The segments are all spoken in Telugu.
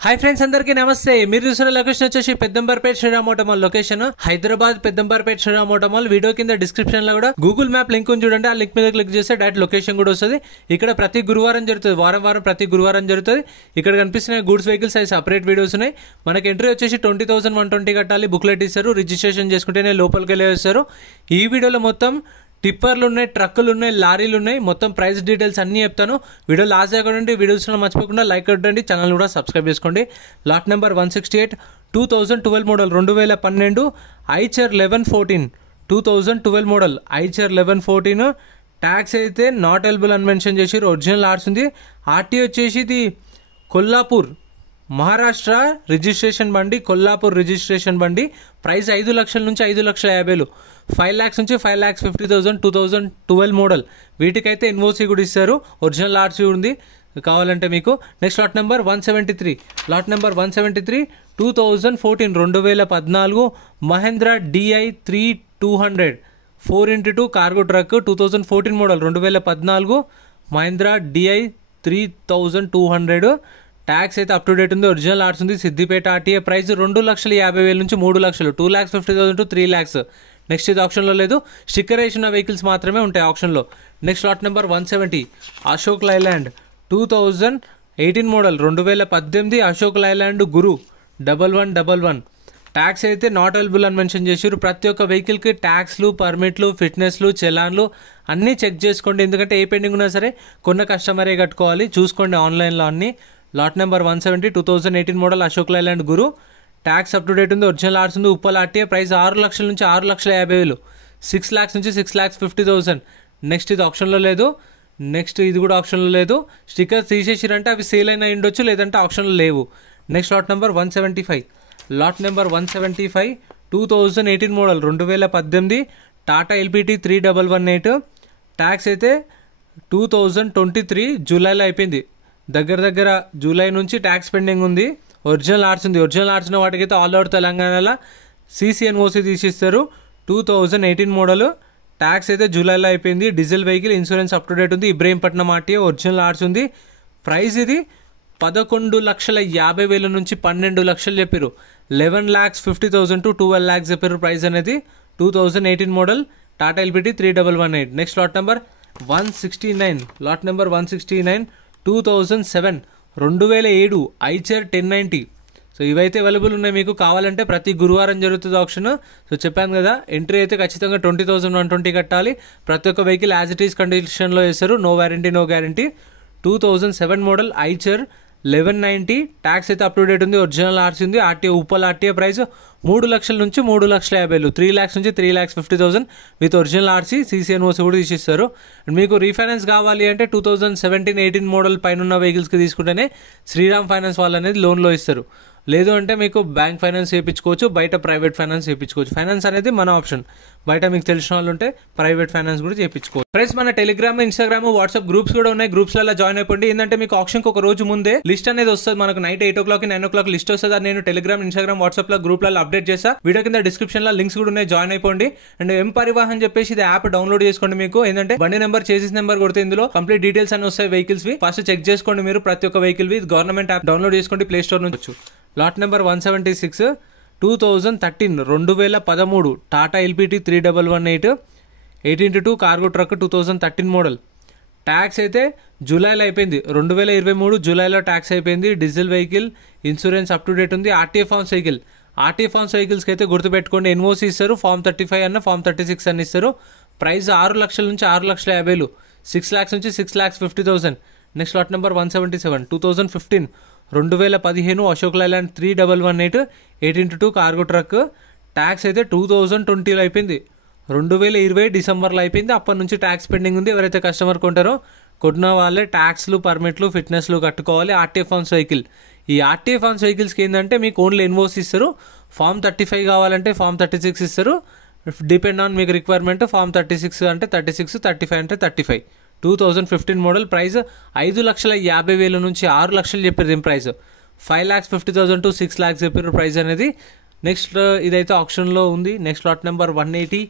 हाई फ्रेंड्स अंदर की नमस्ते మీరు చూసిన లొకేషన్ వచ్చేసి Peddamberpet Sriram auto mall location Hyderabad Peddamberpet Sriram auto mall video కింద డిస్క్రిప్షన్ లో కూడా గూగుల్ మ్యాప్ లింక్ ఉంది చూడండి ఆ లింక్ మీద క్లిక్ చేస్తే డైరెక్ట్ లొకేషన్ కూడా వస్తుంది ఇక్కడ ప్రతి గురువారం జరుగుతుంది వారం ప్రతి గురువారం జరుగుతుంది ఇక్కడ కనిపిస్తున్న గూడ్స్ వెహికల్స్ అవి సెపరేట్ వీడియోస్ ఉన్నాయి మనకి ఎంట్రీ వచ్చేసి 20,120 కట్టాలి బుక్లెట్ ఇస్తారు రిజిస్ట్రేషన్ చేసుకుంటేనే లోపలికి వెళ్ళేస్తారు ఈ వీడియోలో మొత్తం టిప్పర్లు ఉన్నాయి ట్రక్కులు ఉన్నాయి లారీలు ఉన్నాయి మొత్తం ప్రైస్ డీటెయిల్స్ అన్నీ చెప్తాను వీడియో లాస్ట్ దాకా చూడండి వీడియోస్ మర్చిపోకుండా లైక్ కొట్టండి ఛానల్ కూడా సబ్స్క్రైబ్ చేసుకోండి lot number 168 2012 model 2012 Eicher 1114 2012 model Eicher 1114 tax అయితే నాట్ ఎలిజిబుల్ అని మెన్షన్ చేసి ఒరిజినల్ ఆర్ట్స్ ఉంది ఆర్టీ వచ్చేసి ఇది కొల్లాపూర్ మహారాష్ట్ర రిజిస్ట్రేషన్ బండి కొల్లాపూర్ రిజిస్ట్రేషన్ బండి ప్రైస్ 5 లక్షల నుంచి 5,50,000 5 lakhs నుంచి 5,50,000 2012 మోడల్ వీటికైతే ఎన్ఓసి కూడా ఇస్తారు ఒరిజినల్ ఆర్సీ ఉంది కావాలంటే మీకు next lot number 173 lot number 173 2014 Mahindra DI 3200 4x2 cargo truck 2014 model 2014 Mahindra DI 3200 tax అయితే అప్ టు డేట్ ఉంది ఒరిజినల్ ఆర్ట్స్ ఉంది సిద్దిపేట ఆర్టీఏ ప్రైస్ 2,50,000 నుంచి 3 లక్షలు 2,50,000 to 3 lakhs నెక్స్ట్ ఇది ఆప్షన్లో లేదు స్టిక్కర్ వేసిన వెహికల్స్ మాత్రమే ఉంటాయి ఆప్షన్లో next lot number 170 Ashok Leyland 2018 model 2018 Ashok Leyland Guru 1111 tax అయితే నాట్ ఎలిజిబుల్ అని మెన్షన్ చేసారు ప్రతి ఒక్క వెహికల్కి ట్యాక్స్లు పర్మిట్లు ఫిట్నెస్లు చలాన్లు అన్నీ చెక్ చేసుకోండి ఎందుకంటే ఏ పెండింగ్ ఉన్నా సరే కొన్న కస్టమరే కట్టుకోవాలి చూసుకోండి ఆన్లైన్లో అన్నీ lot number 170 2018 model Ashok Leyland Guru tax up to date ఉంది ఒరిజినల్ ఆర్ట్స్ ఉంది ఉప్పల్ ఆర్టీఏ ప్రైస్ 6 లక్షల నుంచి 6,50,000 6 lakhs నుంచి 6,50,000 నెక్స్ట్ ఇది ఆప్షన్లో లేదు నెక్స్ట్ ఇది కూడా ఆప్షన్లో లేదు స్టిక్కర్స్ తీసేసిరంటే అవి సేల్ అయినా ఉండొచ్చు లేదంటే ఆప్షన్లో లేవు next lot number 175 lot number 175 2018 model 2018 Tata LPT 3118 tax అయితే 2023 జూలైలో అయిపోయింది దగ్గర జూలై నుంచి ట్యాక్స్ పెండింగ్ ఉంది ఒరిజినల్ ఆర్ట్స్ ఉంది ఒరిజినల్ ఆర్ట్స్ ఉన్న వాటికైతే ఆల్ ఓవర్ తెలంగాణలో CCNOC తీసిస్తారు 2018 మోడల్ ట్యాక్స్ అయితే జూలైలో అయిపోయింది diesel vehicle insurance up to date ఉంది ఇబ్రహీంపట్నం ఆర్టీఏ ఒరిజినల్ ఆర్ట్స్ ఉంది ప్రైస్ ఇది 11,50,000 నుంచి 12 లక్షలు చెప్పారు 11,50,000 to 12 lakhs చెప్పారు ప్రైస్ అనేది 2018 model Tata LPT 3118 next lot number 169 lot number 169 2007 Eicher 1090 so ఇవైతే అవైలబుల్ ఉన్నాయి మీకు కావాలంటే ప్రతి గురువారం జరుగుతుంది ఆప్షన్ సో చెప్పాను కదా ఎంట్రీ అయితే ఖచ్చితంగా 20,120 కట్టాలి ప్రతి ఒక్క వెహికల్ యాజ్ ఇట్ ఈస్ కండిషన్లో వేస్తారు no warranty no guarantee 2007 model Eicher 1190 tax అయితే అప్ టు డేట్ ఉంది ఒరిజినల్ ఆర్సీ ఉంది ఆర్టీఏ ఉప్పల్ ఆర్టీఏ ప్రైస్ 3 లక్షల నుంచి 3,50,000 3 lakhs నుంచి 3,50,000 విత్ ఒరిజినల్ ఆర్సీ CCNOC కూడా తీసిస్తారు అండ్ మీకు రీఫైనాన్స్ కావాలి అంటే 2017-18 మోడల్ పైన ఉన్న వెహికల్స్కి తీసుకుంటేనే శ్రీరామ్ ఫైనాన్స్ వాళ్ళు అనేది లోన్లో ఇస్తారు లేదు అంటే మీకు బ్యాంక్ ఫైనాన్స్ చేయించుకోవచ్చు బయట ప్రైవేట్ ఫైనాన్స్ చేయించుకోవచ్చు ఫైనాన్స్ అనేది మన ఆప్షన్ బయట మీకు తెలిసిన వాళ్ళు ఉంటే ప్రైవేట్ ఫైనాన్స్ కూడా చేయించుకోవచ్చు ఫ్రెండ్స్ మన టెలిగ్రామ్ ఇన్స్టాగ్రామ్ వాట్సాప్ గ్రూప్స్ కూడా ఉన్నాయి గ్రూప్స్లలో జాయిన్ అయిపోండి ఏంటంటే మీకు ఆప్షన్కి ఒక రోజు ముందే లిస్ట్ అనేది వస్తుంది మనకు నైట్ 8 o'clock 9 o'clock లిస్ట్ వస్తుంది అది నేను టెలిగ్రామ్ ఇన్స్టాగ్రామ్ వాట్సాప్ లో గ్రూప్లలో అప్డేట్ చేస్తా వీడియో కింద డిస్క్రిప్షన్ లో లింక్స్ కూడా ఉన్నాయి జాయిన్ అయిపోండి అండ్ ఎం పరివాహన్ చెప్పేసి ఇది యాప్ డౌన్లోడ్ చేసుకోండి మీకు ఏంటంటే బండి నెంబర్ చేసిస్ నెంబర్ కొడితే ఇందులో కంప్లీట్ డీటెయిల్స్ అని వస్తాయి వెహికల్స్ ఫస్ట్ చెక్ చేసుకోండి మీరు ప్రతి ఒక్క వెహికల్ గవర్నమెంట్ యాప్ డౌన్లోడ్ చేసుకోండి ప్లే స్టోర్ నుంచి lot number 176 2013 Tata LPT 3118 8x2 cargo truck 2013 model tax అయితే జూలైలో అయిపోయింది 2023 జూలైలో ట్యాక్స్ అయిపోయింది diesel vehicle insurance up to date ఉంది ఆర్టీఏ ఫార్మ్స్ వెహికల్స్కి అయితే గుర్తుపెట్టుకోండి ఎన్ఓసి ఇస్తారు ఫార్మ్ 35 అన్న ఫార్మ్ 36 అని ఇస్తారు ప్రైస్ 6 లక్షల నుంచి 6,50,000 6 lakhs నుంచి 6,50,000 next lot number 177 2015 Ashok Leyland 3118 8x2 cargo truck tax అయితే 2020లో అయిపోయింది 2020 డిసెంబర్లో అయిపోయింది అప్పటి నుంచి ట్యాక్స్ పెండింగ్ ఉంది ఎవరైతే కస్టమర్ కొంటారో కొన్న వాళ్ళే ట్యాక్స్లు పర్మిట్లు ఫిట్నెస్లు కట్టుకోవాలి ఆర్టీఏ ఫార్మ్స్ వెహికల్ ఈ ఆర్టీఏ ఫార్మ్స్ వెహికల్స్కి ఏంటంటే మీకు ఓన్లీ ఎన్ఓసి ఇస్తారు ఫార్మ్ 35 కావాలంటే ఫార్మ్ 36 ఇస్తారు డిపెండ్ ఆన్ మీకు రిక్వైర్మెంట్ ఫార్మ్ 36 అంటే 36 35 అంటే 35 2015 మోడల్ ప్రైస్ 5,50,000 నుంచి 6 లక్షలు చెప్పారు దీని ప్రైస్ 5,50,000 to 6 lakhs చెప్పారు ప్రైస్ అనేది నెక్స్ట్ ఇదైతే ఆప్షన్లో ఉంది నెక్స్ట్ లాట్ నెంబర్ 180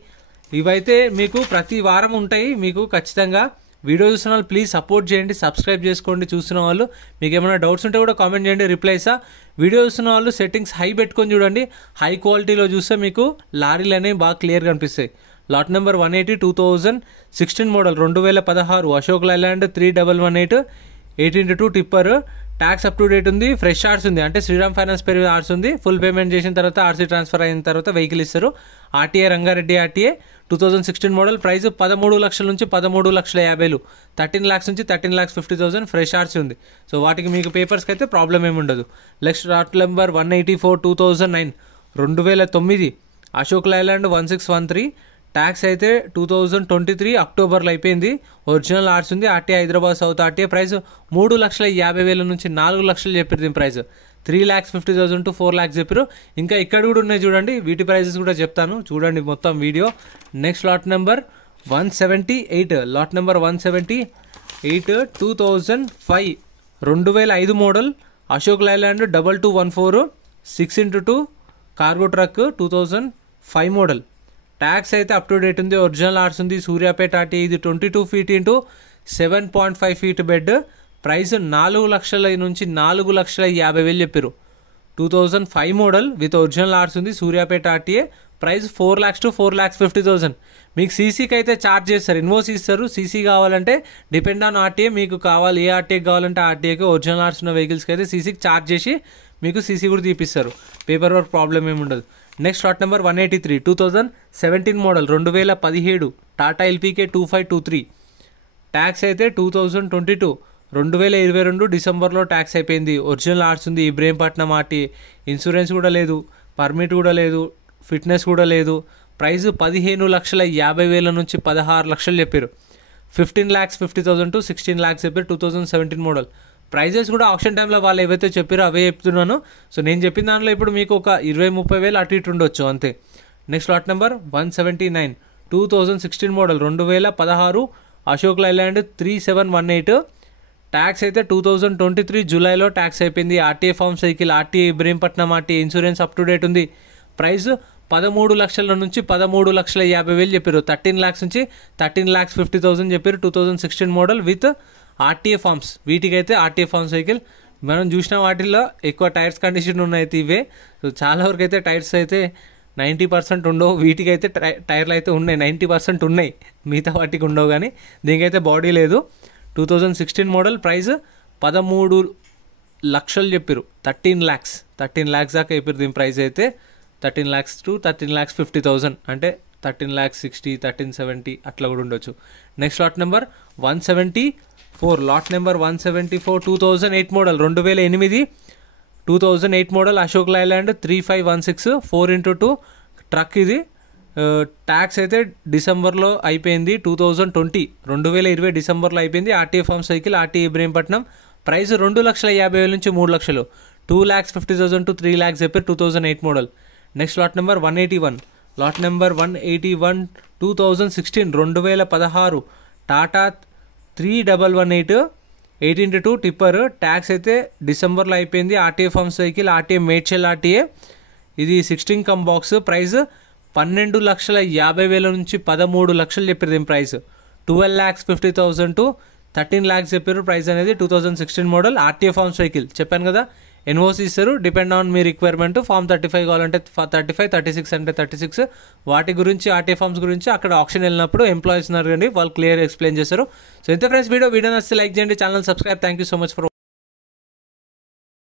ఇవైతే మీకు ప్రతి వారం ఉంటాయి మీకు ఖచ్చితంగా వీడియో చూస్తున్న వాళ్ళు ప్లీజ్ సపోర్ట్ చేయండి, సబ్స్క్రైబ్ చేసుకోండి. చూస్తున్న వాళ్ళు మీకు ఏమైనా డౌట్స్ ఉంటే కూడా కామెంట్ చేయండి, రిప్లై ఇస్తా. వీడియో చూస్తున్న వాళ్ళు సెట్టింగ్స్ హై పెట్టుకొని చూడండి. హై క్వాలిటీలో చూస్తే మీకు లారీలు అనేవి బాగా క్లియర్ కనిపిస్తాయి. Lot number 180 2016 model 2016 Ashok Leyland 3118 18x2 tipper. Tax up to date ఉంది, ఫ్రెష్ ఆర్ట్స్ ఉంది, అంటే శ్రీరామ్ ఫైనాన్స్ పేరు ఆర్ట్స్ ఉంది. ఫుల్ పేమెంట్ చేసిన తర్వాత ఆర్సీ ట్రాన్స్ఫర్ అయిన తర్వాత వెహికల్ ఇస్తారు. RTA Rangareddy RTA 2016 model. Price 13 లక్షల నుంచి 13,50,000, 13 lakhs నుంచి 13,50,000 ఫ్రెష్ ఆర్ట్స్ ఉంది. సో వాటికి మీకు పేపర్స్కి అయితే ప్రాబ్లం ఏమి ఉండదు. Next lot number 184 2009 2009 Ashok Leyland 1613. Tax అయితే 2023 అక్టోబర్లో అయిపోయింది. ఒరిజినల్ ఆర్ట్స్ ఉంది. RTA Hyderabad south RTA. Price 3,50,000 నుంచి 4 లక్షలు చెప్పారు. దీని ప్రైస్ 3,50,000 to 4 lakhs చెప్పారు. ఇంకా ఇక్కడ కూడా ఉన్నాయి చూడండి, వీటి ప్రైజెస్ కూడా చెప్తాను చూడండి మొత్తం video. Next lot number 178 lot number 178 2005 2005 model Ashok Leyland 2214 6x2 cargo truck 2005 model. Tax అయితే అప్ టు డేట్ ఉంది. ఒరిజినల్ ఆర్ట్స్ ఉంది. సూర్యాపేట ఆర్టీ. ఇది 22 feet into 7.5 feet bed. Price 4 లక్షల నుంచి 4,50,000 చెప్పారు. 2005 మోడల్ విత్ ఒరిజినల్ ఆర్ట్స్ ఉంది. Suryapet RTA. Price 4 lakhs to 4,50,000. మీకు సీసీకి అయితే ఛార్జ్ చేస్తారు, ఇన్వోస్ ఇస్తారు. సీసీ కావాలంటే డిపెండ్ ఆన్ ఆర్టీఏ, మీకు కావాలి ఏ ఆర్టీఏకి కావాలంటే ఆర్టీఏకి. ఒరిజినల్ ఆర్ట్స్ ఉన్న వెహికల్స్కి అయితే సీసీకి ఛార్జ్ చేసి మీకు సీసీ కూడా తీపిస్తారు. పేపర్ వర్క్ ప్రాబ్లం ఏమి ఉండదు. Next lot number 183 2017 model 2017 Tata ఎల్పీకే 2523. Tax అయితే 2022 2022 డిసెంబర్లో ట్యాక్స్ అయిపోయింది. ఒరిజినల్ ఆర్ట్స్ ఉంది. ఇబ్రహీంపట్నం ఆర్టీ. ఇన్సూరెన్స్ కూడా లేదు, పర్మిట్ కూడా లేదు, ఫిట్నెస్ కూడా లేదు. ప్రైస్ 15,50,000 నుంచి 16 లక్షలు చెప్పారు. 15,50,000 to 16 lakhs చెప్పారు. 2017 మోడల్. ప్రైజెస్ కూడా ఆప్షన్ టైంలో వాళ్ళు ఏవైతే చెప్పారో అవే చెప్తున్నాను. సో నేను చెప్పిన దాంట్లో ఇప్పుడు మీకు ఒక 20,30,000 అటు ఇటు ఉండొచ్చు అంతే. Next lot number 179 2016 model 2016 Ashok Leyland 3718. Tax అయితే 2023 జూలైలో ట్యాక్స్ అయిపోయింది. RTA form cycle. RTA Ibrahimpatnam RTA. Insurance up to date ఉంది. ప్రైస్ 13 లక్షల నుంచి 13,50,000 చెప్పారు. 13 lakhs నుంచి 13,50,000 చెప్పారు. 2016 మోడల్ విత్ ఆర్టీఏ ఫార్మ్స్. వీటికైతే ఆర్టీఏ ఫార్మ్ సైకిల్. మనం చూసిన వాటిల్లో ఎక్కువ టైర్స్ కండిషన్ ఉన్నాయి ఇవే. సో చాలా వరకు అయితే టైర్స్ అయితే 90% ఉండవు. వీటికైతే టైర్లు అయితే ఉన్నాయి, 90% ఉన్నాయి. మిగతా వాటికి ఉండవు, కానీ దీనికైతే బాడీ లేదు. 2016 మోడల్. ప్రైస్ 13 లక్షలు చెప్పారు. 13 lakhs దాకా చెప్పారు. దీని ప్రైస్ అయితే 13 lakhs to 13,50,000, అంటే 13,60,000 13,70,000 అట్లా కూడా ఉండొచ్చు. Next lot number 174 lot number 174 2008 model 2008 model Ashok Leyland 3516 4x2 truck. ఇది ట్యాక్స్ అయితే డిసెంబర్లో అయిపోయింది. 2020 డిసెంబర్లో అయిపోయింది. RTA form cycle. RTA Ibrahimpatnam. Price 2,50,000 నుంచి 3 లక్షలు. 2,50,000 to 3 lakhs చెప్పారు. 2008 model. Next lot number 181 lot number 181 2016 2016 Tata 3118 18x2 tipper. Tax అయితే డిసెంబర్లో అయిపోయింది. RTA form cycle. RTA Medchal RTA. ఇది 16 కమ్ బాక్స్. ప్రైస్ 12,50,000 నుంచి 13 లక్షలు చెప్పారు. దీని ప్రైస్ 12,50,000 to 13 lakhs చెప్పారు. ప్రైస్ అనేది 2016 మోడల్. ఆర్టీఏ ఫార్మ్ సైకిల్ చెప్పాను కదా, ఎన్ఓసి ఇస్తారు. డిపెండ్ ఆన్ మీ రిక్వైర్మెంట్. ఫామ్ 35 కావాలంటే 35, 36 అంటే 36. వాటి గురించి ఆర్టీఏ ఫార్మ్స్ గురించి అక్కడ ఆప్షన్ వెళ్ళినప్పుడు ఎంప్లాయీస్ ఉన్నారు కండి, వాళ్ళు క్లియర్ ఎక్స్ప్లెయిన్ చేస్తారు. సో ఇంత ఫ్రెండ్స్ వీడియో నచ్చితే లైక్ చేయండి, channel subscribe. Thank you so much for